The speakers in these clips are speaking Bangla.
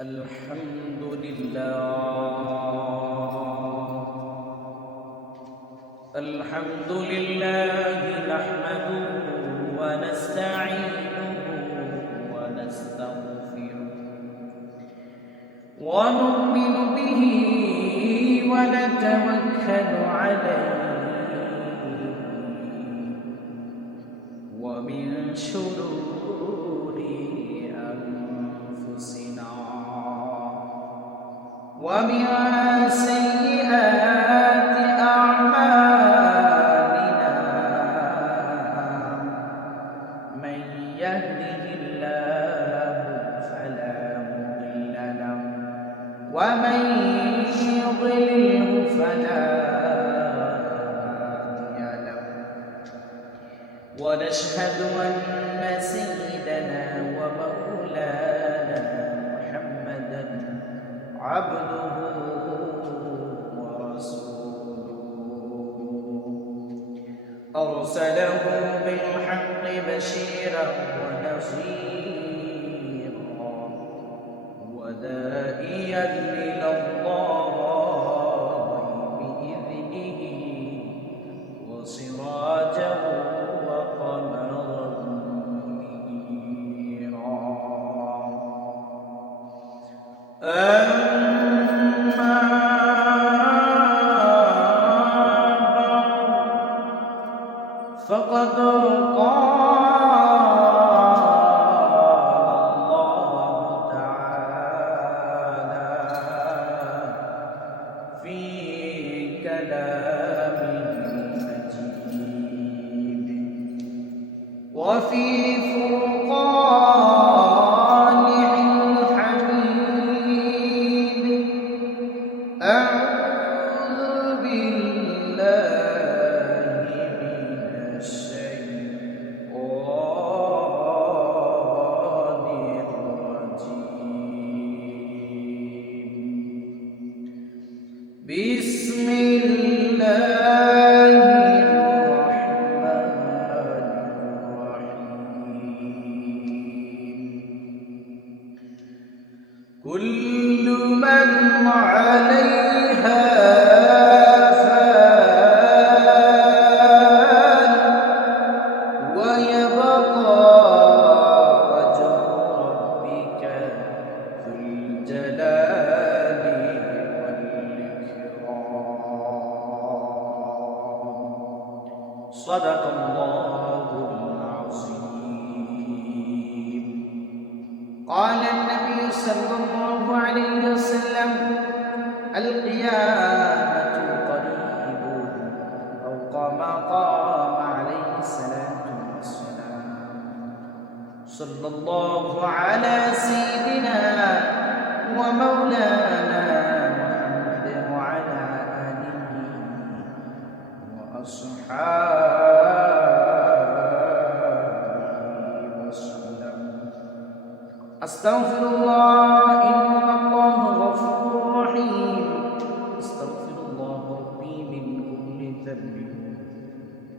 الحمد لله نحمده ونستعينه ونستغفره ونؤمن به ونتوكل عليه ومن شرور أنفسنا ومن سيئات أعمالنا من يهده الله فلا مضل له ومن يضلله فلا هادي له ونشهد أن سيدنا ومولانا محمدا عبده ورسوله أرسله بالحق بشيرا ونذيرا وداعيا إلى الله بإذنه وسراجا وقمرا منيرا فقد قال الله تعالى في كلامه المجيد وفي فرقانه الحميد أعوذ بالله بسم الله الرحمن الرحيم كل من عليها فان ويبقى وجه ربك ذو الجلال صدق الله العظيم. قال النبي صلى الله عليه وسلم القيامة قريب أو كما قام عليه الصلاة والسلام صلى الله على سيدنا ومولانا محمد وعلى آله وأصحابه وسلم أستغفر الله إن الله غفور رحيم أستغفر الله ربي من كل ذنب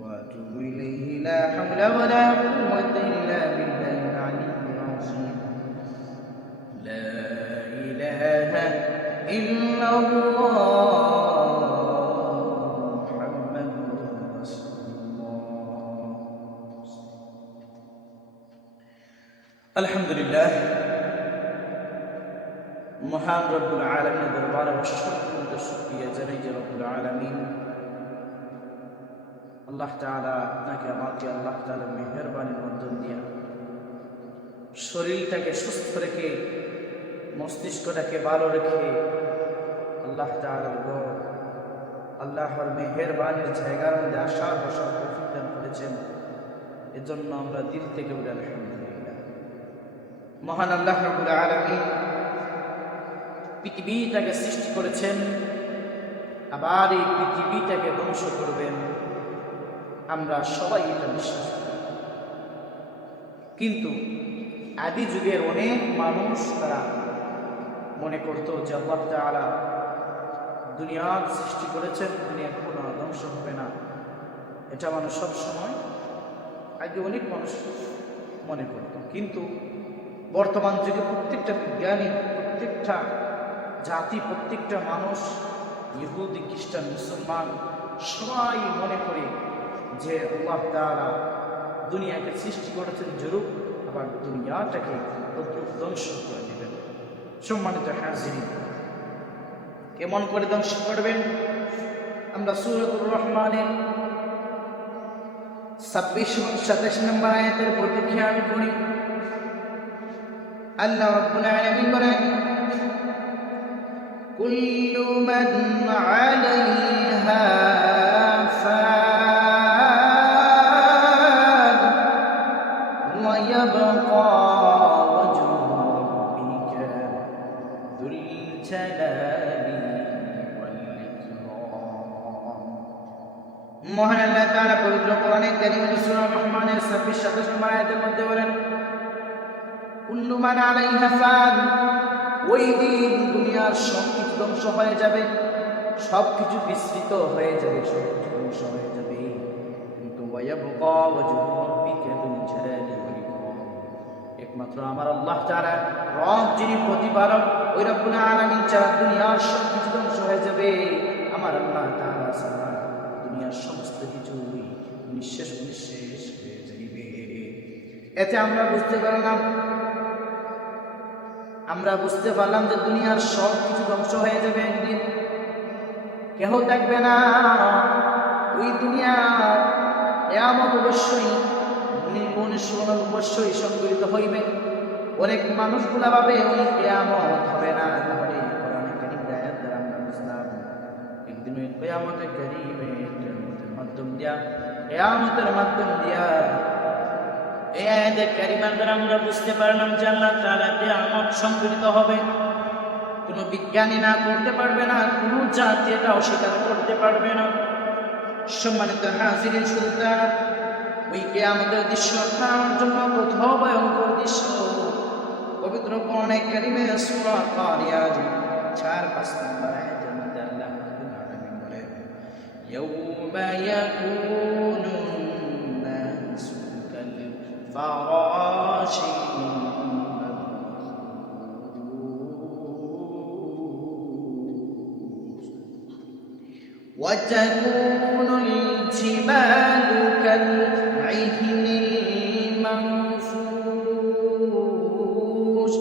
وأتوب إليه لا حول ولا قوة إلا بالله العلي العظيم لا إله إلا الله আলহামদুলিল্লাহ মহান রব্বুল আলামিনের দরবারে অসংখ্য শুকরিয়া জানাই যে রব্বুল আলামিন আল্লাহ তাআলা আপনাকে আমাকে আল্লাহ তাআলার মেহেরবানির মধ্য দিয়ে শরীরটাকে সুস্থ রেখে মস্তিষ্কটাকে ভালো রেখে আল্লাহ তাআলার ঘর আল্লাহর মেহেরবানির জায়গার মধ্যে আসার বসার তৌফিক দান করেছেন এজন্য আমরা দিল থেকে বলি আলহামদুলিল্লাহ। মহান আল্লাহ রাব্বুল আলামিন পৃথিবীটাকে সৃষ্টি করেছেন, আবার এই পৃথিবীটাকে ধ্বংস করবেন, আমরা সবাই এটা বিশ্বাস করি। কিন্তু আদি যুগের অনেক মানুষ তারা মনে করত যে আল্লাহ তাআলা দুনিয়ার সৃষ্টি করেছেন, দুনিয়া কোনো ধ্বংস হবে না। এটা মানুষ সব সময় আগে অনেক মানুষ মনে করত। কিন্তু বর্তমান যুগে প্রত্যেকটা বিজ্ঞানী প্রত্যেকটা জাতি, প্রত্যেকটা মানুষ, ইহুদি, খ্রিস্টান, মুসলমান সবাই মনে করে যে আল্লাহ তাআলা দুনিয়াকে সৃষ্টি করেছেন জরুর, আবার দুনিয়াটাকে ধ্বংস করে দেবেন। সম্মানিত হাজিরিন, কেমন করে ধ্বংস করবেন? আমরা সূরাতুর রহমানের 26 এবং 27 নম্বর আয়াতের প্রতি খেয়াল করি। আল্লাহ রাব্বুল আলামিন বলেন, কুল্লু মান আলাইহা ফান ওয়া ইয়াবকা ওয়াজহু রাব্বিকা যুল জালালি ওয়াল ইকরাম। মহান আল্লাহ তাআলা পবিত্র কোরআনে কারীমের সূরা রহমানের 26-27 নম্বর আয়াতের মধ্যে বলেন, কুল্লু মান আলাইহা ফান, ওই দিন দুনিয়ার সবকিছু ধ্বংস হয়ে যাবে, সবকিছু বিস্মৃত হয়ে যাবে, সবকিছু ধ্বংস হয়ে যাবে, কিন্তু ওয়ায়াবকা ওয়াজহু রাব্বিকা যুল জালালি ওয়াল ইকরাম, একমাত্র আমার আল্লাহ তাআলা রব যিনি প্রতিপালক, ওই রব্বুল আলামিন ছাড়া দুনিয়ার সবকিছু ধ্বংস হয়ে যাবে। আমার আল্লাহ তাআলা ছাড়া দুনিয়ার সমস্ত কিছু নিঃশেষ হয়ে যাইবে। এতে আমরা বুঝতে পারলাম যে দুনিয়ার সব কিছু ধ্বংস হয়ে যাবে, একদিন কেহ থাকবে না। ওই দুনিয়া কিয়ামত অবশ্যই অবশ্যই সংঘটিত হইবে। অনেক মানুষগুলা ভাবে ওই কিয়ামত হবে না, তাহলে কোরআনে কারীমের আয়াত দ্বারা আমরা বুঝলাম একদিন ওই কিয়ামতের মাধ্যম দিয়া এই আয়াতের কারিমার দ্বারা আমরা বুঝতে পারলাম যে আল্লাহ তাআলা কিয়ামত সংঘটিত হবে। কোনো বিজ্ঞানী না করতে পারবে না, কোনো জাতি এটা অস্বীকার করতে পারবে না। সম্মানিত হাজিরিন, শুধু তারা ওই কিয়ামতের দৃশ্য আপনার জন্য কত ভয়ঙ্কর দৃশ্য। পবিত্র কোরআনে কারীমে সূরা কারিয়াত 4-5 নম্বর আয়াতের মধ্যে আল্লাহ রাব্বুল আলামিন বলেন, ইয়াউমা ইয়াকুনু নাসু কাল ফারাশি وتكون الجبال كالعهن المنفوش।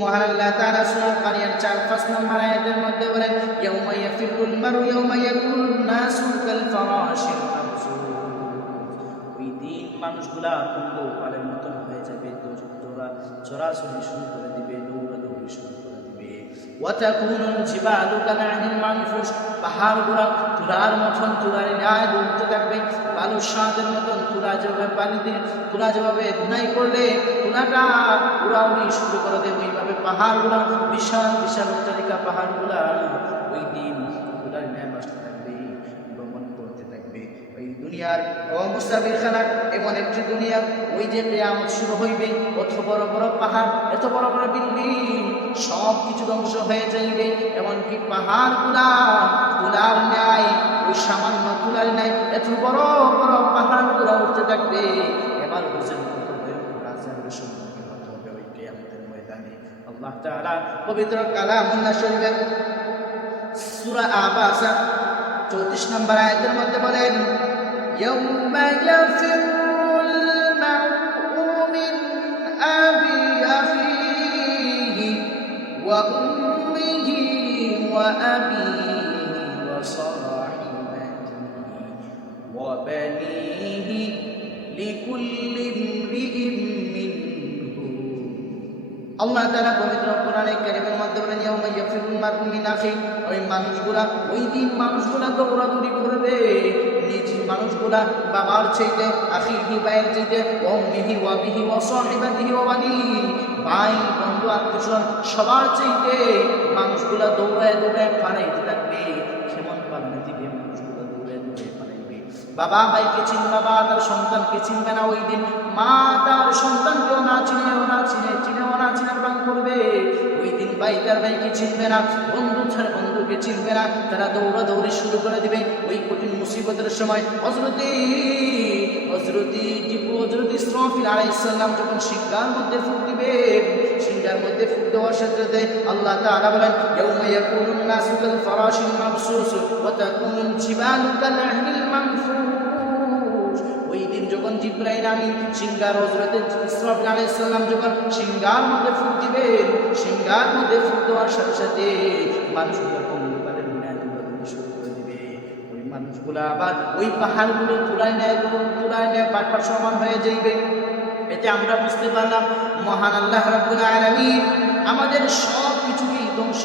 মহান আল্লাহ তাআলা সূরা কারিয়াত 4-5 নম্বর আয়াতের মধ্যে বলেন, ইয়াউমা ইয়াফিরুল মারউ ইয়াউমা ইয়াকুনুন নাসু কাল ফারাশিল মাবসুস। ওই দিন মানুষগুলা পঙ্গপালের মতন হয়ে যাবে, চড়াচড়ি শুরু করে দিবে, দৌড়াদৌড়ি শুরু করে দিবে। ওয়াতাকুনুল জিবালু কালআহনিল মানফুস, পাহাড়গুলা তুলার মতন তুলার ন্যায় দুলতে থাকবে। বালুর সাদের মতন তুলা যেভাবে ধুনাই করলে তুলাটা উড়াউড়ি শুরু করে দেবে, ওইভাবে পাহাড়গুলা, বিশাল বিশাল অট্টালিকা পাহাড়গুলা ওই দিন তুলার ন্যায় বাসতে থাকবে, ভ্রমণ করতে থাকবে। ওই দুনিয়ার অমুস্তাবিরখানা এমন একটি দুনিয়া, ওই যে কিয়ামত শুরু হইবে, অত বড় বড় পাহাড়, এত বড় বড় বিল্ডিং সব কিছু ধ্বংস হয়ে যাইবে। এমনকি পাহাড়গুলা তুলার ন্যায়, ওই সামান্য তুলার ন্যায় এত বড় বড় পাহাড়গুলা উঠতে থাকবে। এবার বুঝেন কত ভয়ঙ্কর আযাবের সম্মুখীন হতে হবে ওই কিয়ামতের ময়দানে। আল্লাহ তাআলা পবিত্র কালামুল্লাহ শরীফের সূরা আবাসা 34 নম্বর আয়াতের মধ্যে বলেন, ইয়াউমা ইয়াফিরুল মারউ মিন আখিহি ওয়া উম্মিহি ওয়া আবিহি ওয়া সাহিবাতিহি ওয়া বানিহি লিকুল্লি ইমরিইন মিনহুম। আল্লাহ তাআলা পবিত্র কোরআনে কারীমের মধ্যে বলেন, ইয়াউমা ইয়াফিরুল মারউ মিন আখিহি, ওই মানুষগুলা, ওই দিন মানুষগুলা দৌড়াদৌড়ি করবে। নিজ মানুষগুলা বাবার চাইতে, আখিহি ভাইয়ের চাইতে, উম্মিহি ওয়া আবিহি ওয়া সাহিবাতিহি ওয়া বানিহি, ভাই বন্ধু আত্মীয়স্বজন সবার চাইতে মানুষগুলা দৌড়ায় দৌড়ায় পালাইতে থাকবে। কেমন পালানো দিবে? মানুষগুলা দৌড়ায় দৌড়ায় পালাইবে। বাবা ভাইকে চিনবে, বাবা তার সন্তানকে চিনবে না ওই দিন। মা তার সন্তানকেও না চিনেও না চিনে চিনেও না চিনার ভান করবে। ওই দিন ভাই তার ভাইকে চিনবে না, বন্ধু ছাড়া বন্ধুকে চিনবে না, তারা দৌড়াদৌড়ি শুরু করে দিবে। ওই কঠিন মুসিবতের সময় হযরত ইসরাফিল আলাইহিস সালাম যখন সিংহার মধ্যে ফুঁক দিবে, সিংহার মধ্যে ফুঁক দেওয়ার সাথে সাথে আল্লাহ তাআলা বলেন, ইয়াউমা ইয়াকুনুন নাসু কাল ফারাশিল মাবসুস ওয়া তাকুনুল জিবালু কাল আহলিল মানফুস। ওই দিন যখন জিবরাইল আমিন সিংহার হযরত ইসরাফিল আলাইহিস সালাম যখন সিংহার মধ্যে ফুঁক দিবেন, সিংহার মধ্যে ফুঁক দেওয়ার সাথে সাথে মানুষগুলো কঙ্কালের ন্যায় দৌড়াদৌড়ি শুরু করে দিবে। ওই মানুষগুলো আবার ওই পাহাড়গুলো তুলায় নেয় পাহাড় সমান হয়ে যাইবে। এতে আমরা বুঝতে পারলাম মহান আল্লাহ রাব্বুল আলামিন আমাদের সব কিছুকেই ধ্বংস